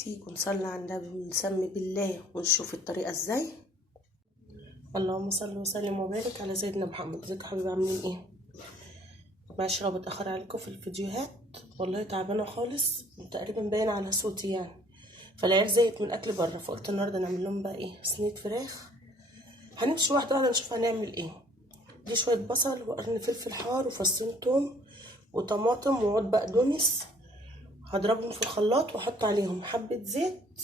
تيجوا نصلي على النبي ونسمي بالله ونشوف الطريقة ازاي. اللهم صل وسلم وبارك على سيدنا محمد. ازيكم يا حبايبي، عاملين ايه؟ معلش لو بتأخر عليكم في الفيديوهات، والله تعبانة خالص تقريبا باين على صوتي يعني. فالعيال زهقت من اكل بره، فقلت النهارده نعمل لهم بقى ايه، صينية فراخ. هنمشي واحدة واحدة نشوف هنعمل ايه. دي شوية بصل وقرن فلفل حار وفصين توم وطماطم وعود بقدونس، هضربهم في الخلاط واحط عليهم حبة زيت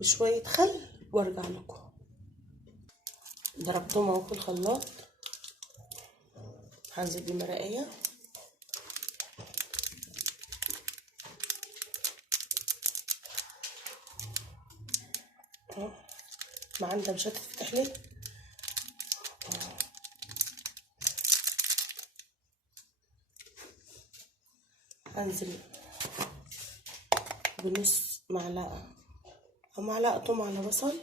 وشوية خل وارجع لكم. ضربتهم اهو في الخلاط، هنزل بمرقية اهو مع ده مش هتتفتح ليه. هنزل بنص معلقة او معلقة توم على بصل،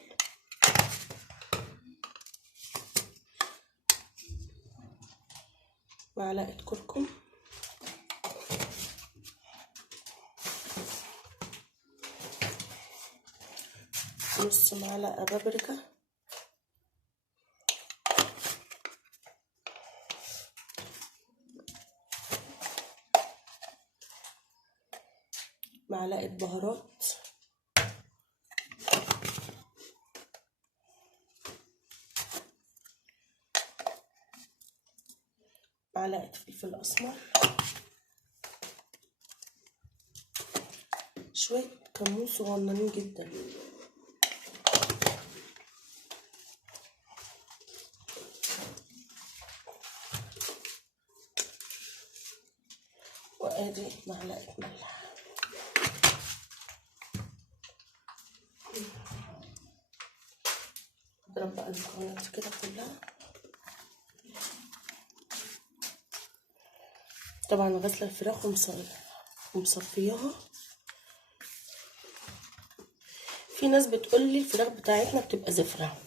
معلقة كركم، نص معلقة بابريكا، معلقة بهارات، معلقة فلفل اسمر، شوية كمون صغننين جدا، وادي معلقة ملح. اضرب بقى المكونات كده كلها. طبعا غسله الفراخ ومصفياها. في ناس بتقول لي الفراخ بتاعتنا بتبقى زفره،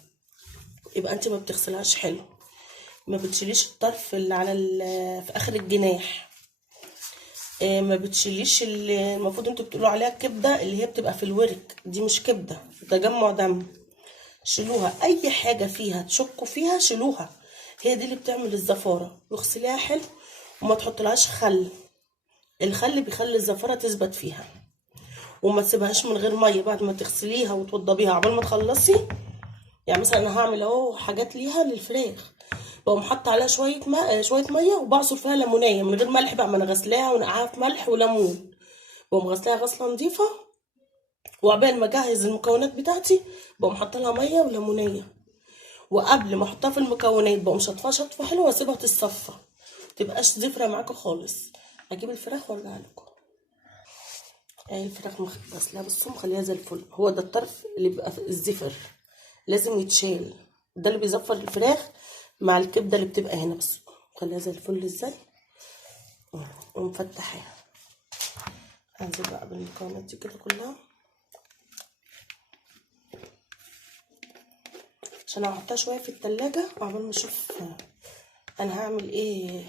يبقى انت ما بتغسلهاش حلو، ما بتشيليش الطرف اللي على في اخر الجناح، ما بتشيليش اللي المفروض انتوا بتقولوا عليها الكبده اللي هي بتبقى في الورك، دي مش كبده، تجمع دم. شيلوها، اي حاجه فيها تشكوا فيها شيلوها، هي دي اللي بتعمل الزفاره. واغسليها حلو وما تحطلهاش خل، الخل بيخلي الزفاره تثبت فيها. وما تسيبهاش من غير ميه بعد ما تغسليها وتوضبيها عقبال ما تخلصي. يعني مثلا انا هعمل اهو حاجات ليها للفراخ، بقوم حاطه عليها شويه ميه وبعصر فيها ليمونيه من غير ملح بقى، ما انا غسلاها ونقعها في ملح وليمون. بقوم غسلاها غسله نظيفه، وعقبال ما اجهز المكونات بتاعتي بقوم حاطه لها ميه وليمونيه. وقبل ما احطها في المكونات بقوم شطفها شطفه حلوه واسيبها تتصفى، متبقاش زفره معاكم خالص. اجيب الفراخ وارجع لكم. اهي الفراخ غسلاها، بصوا مخليها زي الفل. هو ده الطرف اللي بيبقى الزفر لازم يتشال، ده اللي بيزفر الفراخ مع الكبده اللي بتبقى هنا. بس خليها زي الفل ازاي، ومفتحاها. هنزل بقى بالمكونات دي كده كلها عشان هحطها شويه في التلاجة عقبال ما اشوف انا هعمل ايه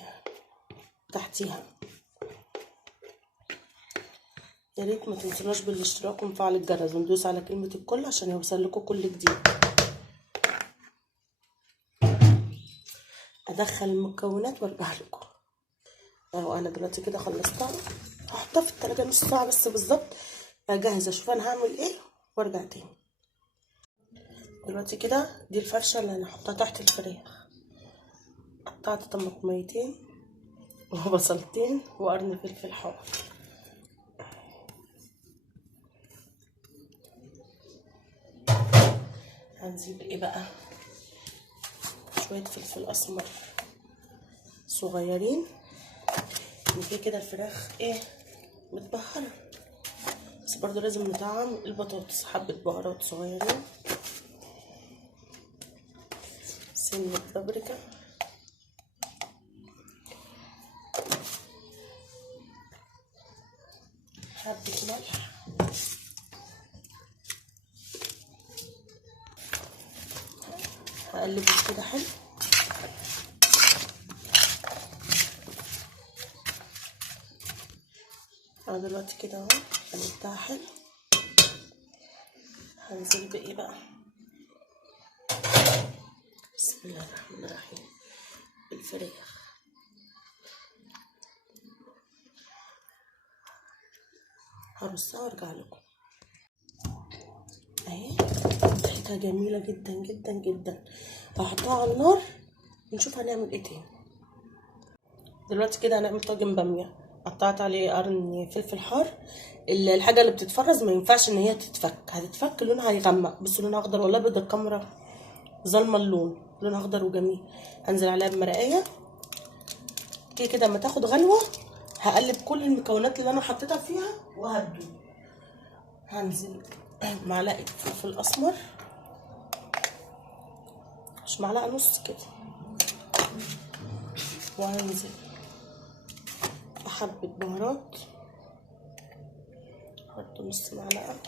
تحتيها. يا ريت ما تنسوناش بالاشتراك ومفعل الجرس وندوس على كلمه الكل عشان يوصل لكم كل جديد. ادخل المكونات وارجع لكم. اهو انا دلوقتي كده خلصتها، هحطها في التلاجة نص ساعه بس بالظبط، اجهز اشوف انا هعمل ايه وارجع تاني. دلوقتي كده دي الفرشه اللي انا هحطها تحت الفراخ. قطعت طماطميتين وبصلتين وقرن فلفل حار. هنزل بايه بقى، شويه فلفل اسمر صغيرين. وفي كده الفراخ ايه متبهره، بس برضو لازم نطعم البطاطس. حبه بهارات صغيرين، سنه بابريكا، حبه ملح، هقلبه كده حلو. انا دلوقتي كده اهو قلبتها حلو، هنزل بايه بقى؟ بسم الله الرحمن الرحيم. الفراخ هرصها وارجع لكم اهي. ريحتها جميله جدا جدا جدا. هحطها على النار ونشوف هنعمل ايه تاني. دلوقتي كده هنعمل طاجن باميه. قطعت عليه قرن فلفل حار. الحاجه اللي بتتفرز ما ينفعش ان هي تتفك، هتتفك لونها هيغمق. بس لونها اخضر والله، بدل الكاميرا ظلمه اللون، لونها اخضر وجميل. هنزل عليها بمرقايه كده اما تاخد غلوه. هقلب كل المكونات اللي انا حطيتها فيها وهدوب. هنزل معلقه فلفل اسمر، مش معلقه، نص كده. وهنزل بحبه بهارات، برضه نص معلقه.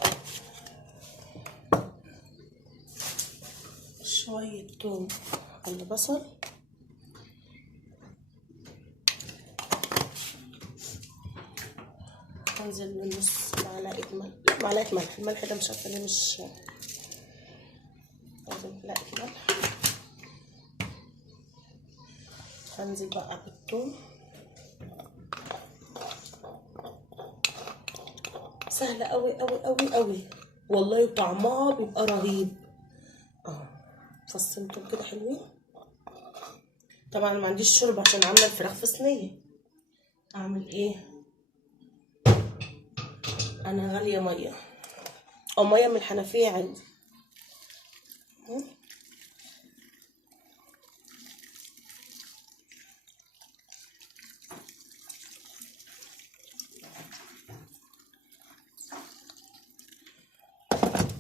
شويه توم على بصل، هنزل بنص معلقه ملح. معلقه ملح، الملح ده مش عارفه ليه مش لازم معلقه ملح. هنزل بقى بالثوم. سهله قوي قوي قوي قوي والله، وطعمها بيبقى رهيب. فصين توم كده حلوين. طبعا ما عنديش شوربه عشان عامله الفراخ في صينيه. اعمل ايه؟ انا غاليه ميه او ميه من الحنفيه عندي.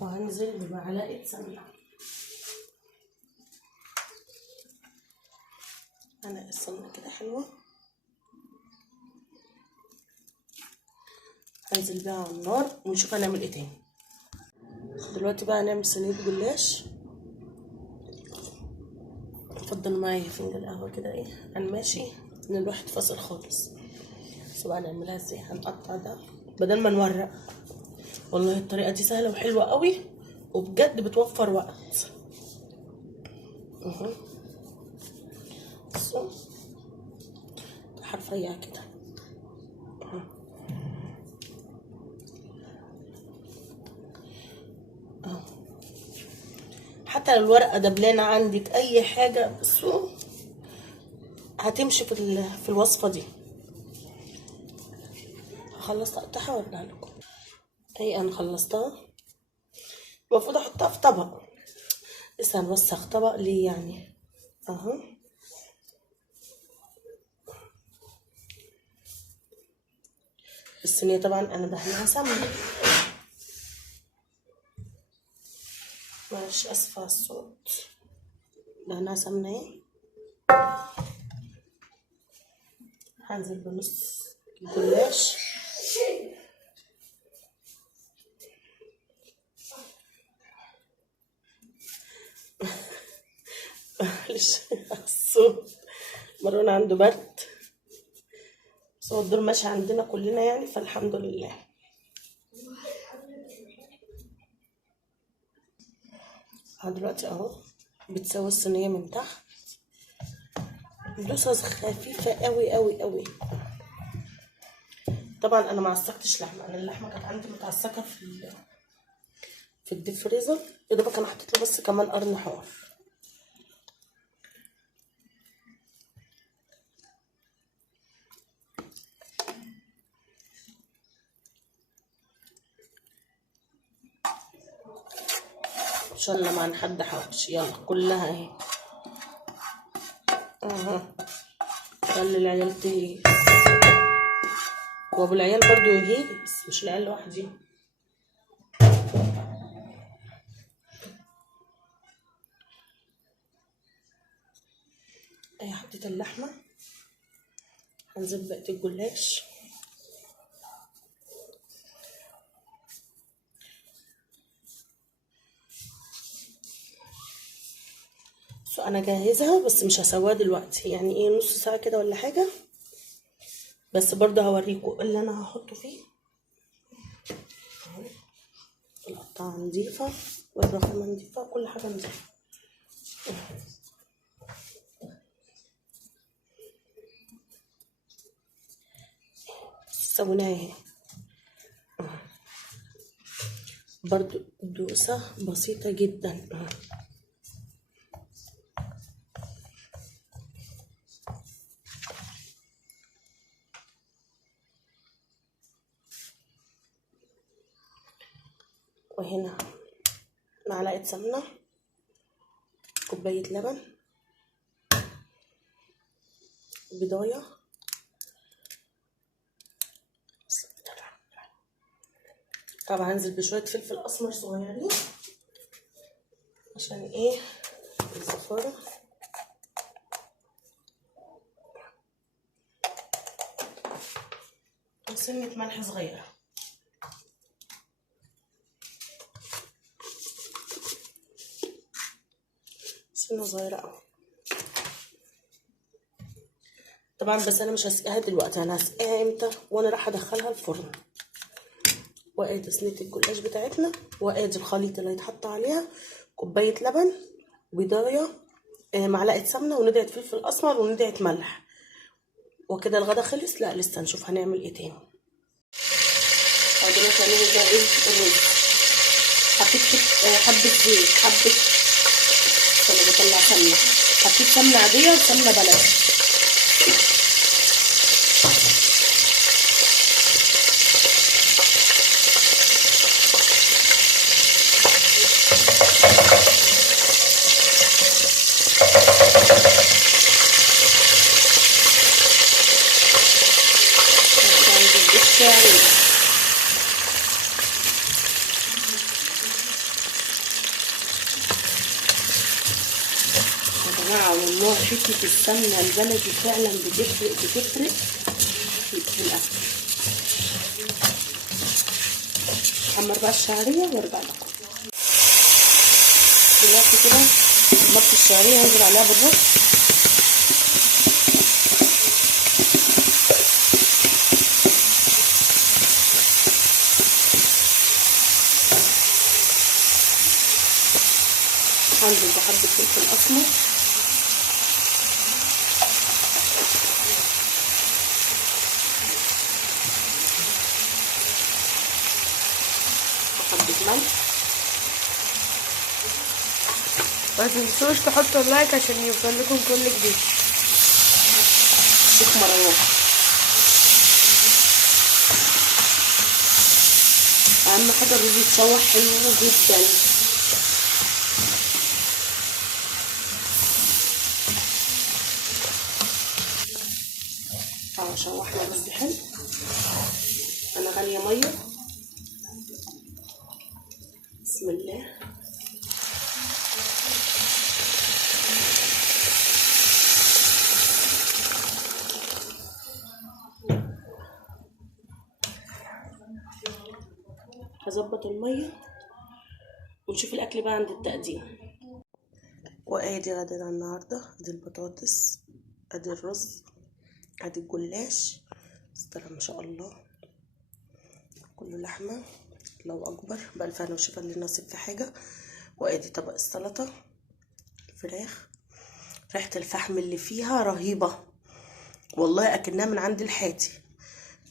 وهنزل بمعلقه سمنه. انا السمنه كده حلوه. هنزل بيها على النار ونشوف هنعمل ايه تاني. دلوقتي بقى هنعمل صينيه جلاش. اتفضل معايا فنجان قهوه كده ايه، انا ماشي ان الواحد فاصل خالص. بس بقى نعملها ازاي؟ هنقطع ده بدل ما نورق. والله الطريقه دي سهله وحلوه قوي وبجد بتوفر وقت. بصوا حرفيا كده. حتى لو الورقه دبلانه عندك اي حاجه، بصوا هتمشي في الوصفه دي. هخلص تقطيعها وارجع لكم. اهي انا خلصتها. المفروض احطها في طبق، لسه هنوسخ طبق ليه يعني. اهو الصينيه طبعا انا دهنها سمنه. معلش اسفه على الصوت. دهنها سمنه اهي. هنزل بنص الجلاش. معلش الصوت، مروان عنده برد بس هو الدور ماشي عندنا كلنا يعني، فالحمد لله. دلوقتي اهو بتسوي الصينيه من تحت. دوسه خفيفه قوي قوي قوي. طبعا انا ما عسكتش لحمه، انا اللحمه كانت عندي متعسكه في الديب فريزر. يا دوبك انا حطيت له بس كمان قرن حار. ان شاء الله ما حد حوش. يلا كلها اهي. خلي العيال تهيس وابو العيال برضو يهيس، مش العيال لوحدي. اهي حطيت اللحمه. هنزل بقيه الجلاش. انا جاهزها بس مش هسويها دلوقتي، يعني ايه نص ساعه كده ولا حاجه. بس برضه هوريكم اللي انا هحطه فيه. القطعة نضيفة والرخامة نضيفة وكل حاجة نضيفة. سويناها اهي. برضو دوسة بسيطة جدا. وهنا معلقة سمنة، كوباية لبن، بيضاية، طبعا هنزل بشوية فلفل اسمر صغيرين عشان ايه الزفارة، وسنة ملح صغيرة. سنة صغيرة اوي طبعا، بس انا مش هسقيها دلوقتي، انا هسقيها امتى وانا راح ادخلها الفرن. وادي صينيه الجلاش بتاعتنا، وادي الخليط اللي هيتحط عليها، كوبايه لبن، بيضايه، معلقه سمنه، وندعه فلفل اسمر، وندعه ملح. وكده الغدا خلص. لا لسه نشوف هنعمل ايه تاني. عندنا هنعمل بقى ايه؟ الرز. حطيت حبه زيت، حبه عشان بطلع سمنه، حطيت سمنه عاديه وسمنه بلدي. يا جماعه والله حته السمنه البلدي فعلا بتفرق في الاكل. احمر بقى الشعريه وارجع لكم. دلوقتي كده حمرت الشعريه، هنزل عليها بالرز. هنزل بحبه فلفل اسمر، وحبه ملح. ما تنسوش تحطوا اللايك عشان يوصل لكم كل جديد. شيخ مروان. اهم حاجه الرز يتشوح حلو جدا. شوحنا الرز حلو. انا غاليه ميه. بسم الله. هظبط الميه ونشوف الاكل بقى عند التقديم. وادي غدانا النهارده، ادي البطاطس، ادي الرز، ادي الجلاش. استرى ما شاء الله كله لحمه. الله اكبر، بألف هنا وشفا اللي نصيب في حاجه. وادي طبق السلطه، الفراخ، ريحه الفحم اللي فيها رهيبه والله، اكنها من عند الحاتي.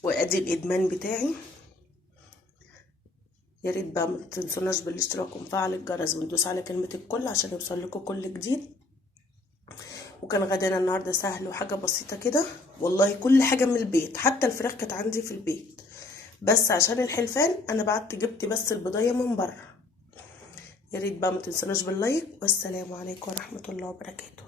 وادي الادمان بتاعي. يا ريت بقى ما تنسوناش بالاشتراك ومفعل الجرس، وندوس على كلمه الكل عشان يوصل لكم كل جديد. وكان غدانا النهارده سهل وحاجه بسيطه كده والله، كل حاجه من البيت، حتى الفراخ كانت عندي في البيت، بس عشان الحلفان انا بعت جبت بس البضايه من بره. يا ريت بقى ما تنسوناش باللايك، والسلام عليكم ورحمه الله وبركاته.